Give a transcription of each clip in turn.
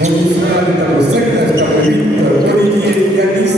Bonsoir, numéro 7, numéro 8, Olivier Yanis.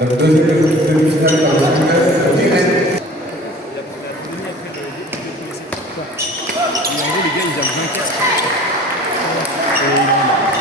La deuxième demi-finale par le Portugal, Irène. En gros, les gars, ils avaient 24. Et il en a.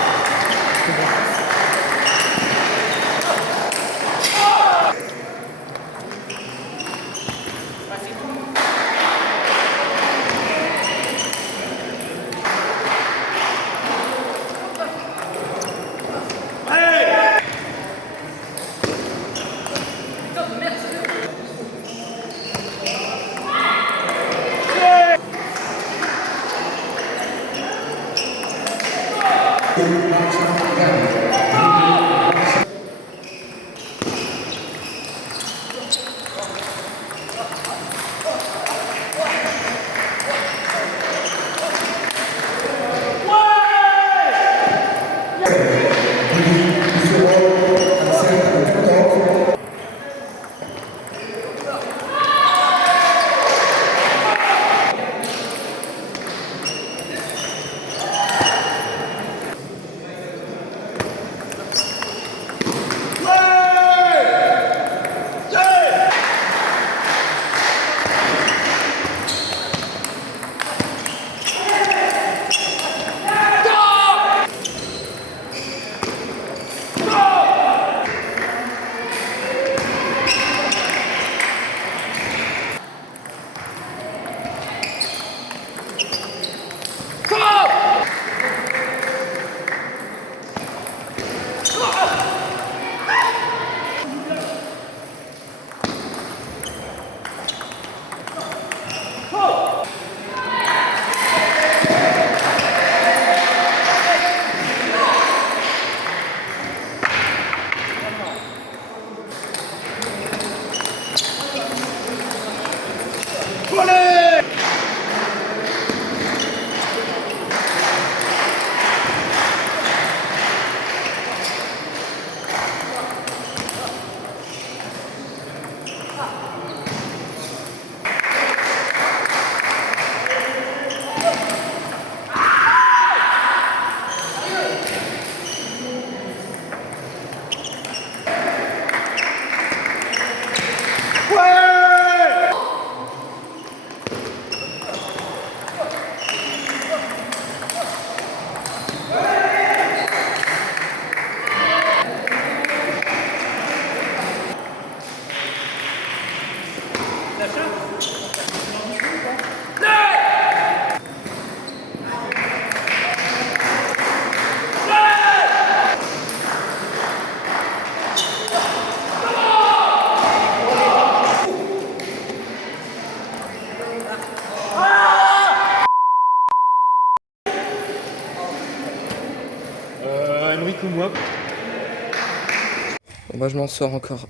Moi je m'en sors encore.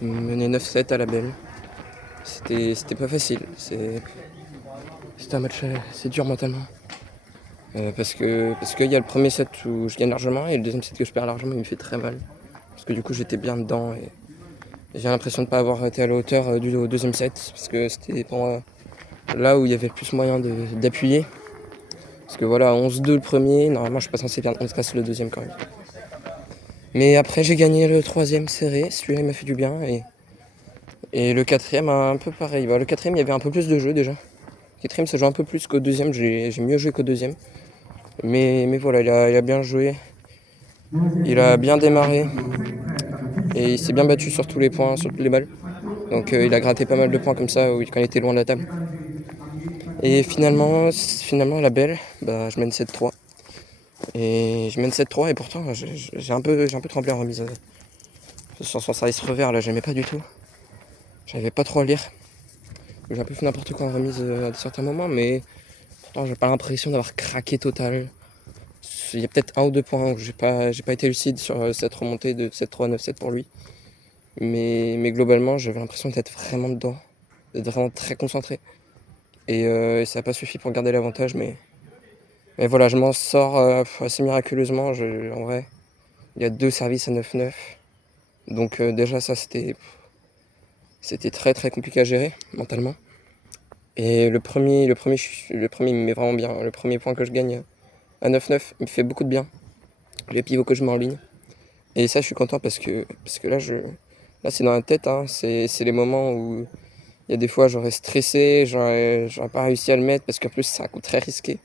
Mener 9-7 à la belle. C'était pas facile. C'était un match assez dur mentalement. Parce qu'il y a le premier set où je gagne largement et le deuxième set que je perds largement il me fait très mal. Parce que du coup j'étais bien dedans et j'ai l'impression de ne pas avoir été à la hauteur du deuxième set. Parce que c'était pour moi là où il y avait le plus moyen d'appuyer. Parce que voilà, 11-2 le premier, normalement je suis pas censé perdre 11-4 le deuxième quand même. Mais après j'ai gagné le troisième serré, celui-là il m'a fait du bien et le quatrième un peu pareil. Le quatrième il y avait un peu plus de jeu déjà. Le quatrième ça joue un peu plus qu'au deuxième, j'ai mieux joué qu'au deuxième. Mais voilà, il a bien joué, il a bien démarré et il s'est bien battu sur tous les points, sur toutes les balles. Donc il a gratté pas mal de points comme ça quand il était loin de la table. Et finalement à la belle, je mène 7-3. Et je mène 7-3 et pourtant j'ai un peu tremblé en remise. Sur son service revers là, j'aimais pas du tout. J'avais pas trop à lire. J'ai un peu fait n'importe quoi en remise à certains moments, mais pourtant j'ai pas l'impression d'avoir craqué total. Il y a peut-être 1 ou 2 points où j'ai pas été lucide sur cette remontée de 7-3, 9-7 pour lui. Mais globalement, j'avais l'impression d'être vraiment dedans, d'être vraiment très concentré. Et ça n'a pas suffi pour garder l'avantage, mais voilà, je m'en sors assez miraculeusement. En vrai, il y a 2 services à 9-9. Donc déjà ça c'était très très compliqué à gérer mentalement. Et le premier il me met vraiment bien. Le premier point que je gagne à 9-9, il me fait beaucoup de bien. Les pivots que je mets en ligne. Et ça je suis content parce que là c'est dans la tête, hein. C'est les moments où il y a des fois j'aurais stressé, j'aurais pas réussi à le mettre parce qu'en plus c'est un coup très risqué.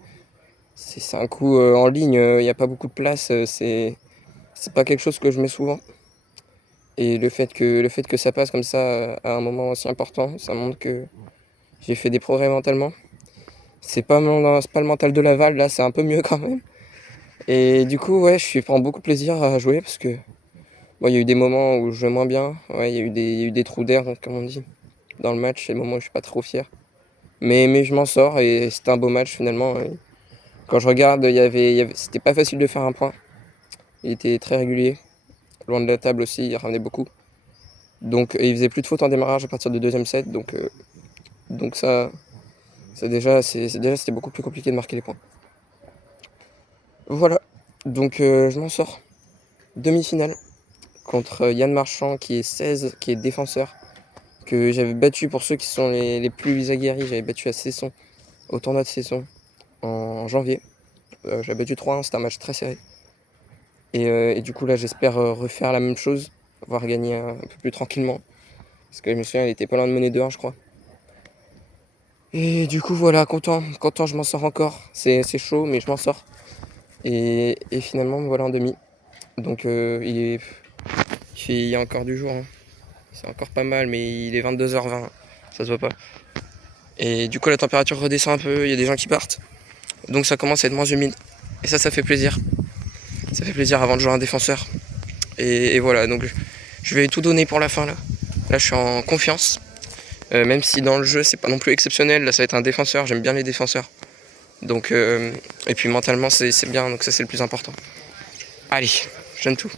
C'est un coup en ligne, il n'y a pas beaucoup de place, c'est pas quelque chose que je mets souvent. Et le fait que ça passe comme ça à un moment aussi important, ça montre que j'ai fait des progrès mentalement. C'est pas le mental de Laval, là c'est un peu mieux quand même. Et du coup ouais, je prends beaucoup de plaisir à jouer parce que il y a eu des moments où je jouais moins bien, ouais, il y a eu des trous d'air comme on dit dans le match, c'est des moments où je suis pas trop fier. Mais je m'en sors et c'était un beau match finalement. Et quand je regarde, c'était pas facile de faire un point. Il était très régulier, loin de la table aussi, il ramenait beaucoup. Donc il faisait plus de fautes en démarrage à partir du deuxième set, donc ça c'était beaucoup plus compliqué de marquer les points. Voilà, donc je m'en sors. Demi-finale contre Yann Marchand qui est 16, qui est défenseur, que j'avais battu pour ceux qui sont les plus aguerris, j'avais battu à Cesson, au tournoi de Cesson en janvier. J'avais battu 3-1, c'était un match très serré. Et du coup là j'espère refaire la même chose, pouvoir gagner un peu plus tranquillement. Parce que je me souviens, il était pas loin de mener 2-1 je crois. Et du coup voilà, content, je m'en sors encore. C'est chaud mais je m'en sors. Et finalement me voilà en demi. Donc il y a encore du jour, hein. C'est encore pas mal mais il est 22h20, ça se voit pas. Et du coup la température redescend un peu, il y a des gens qui partent. Donc ça commence à être moins humide. Et ça fait plaisir. Ça fait plaisir avant de jouer un défenseur. Et voilà, donc je vais tout donner pour la fin là. Là je suis en confiance. Même si dans le jeu c'est pas non plus exceptionnel, là ça va être un défenseur, j'aime bien les défenseurs. Donc et puis mentalement c'est bien, donc ça c'est le plus important. Allez, je donne tout.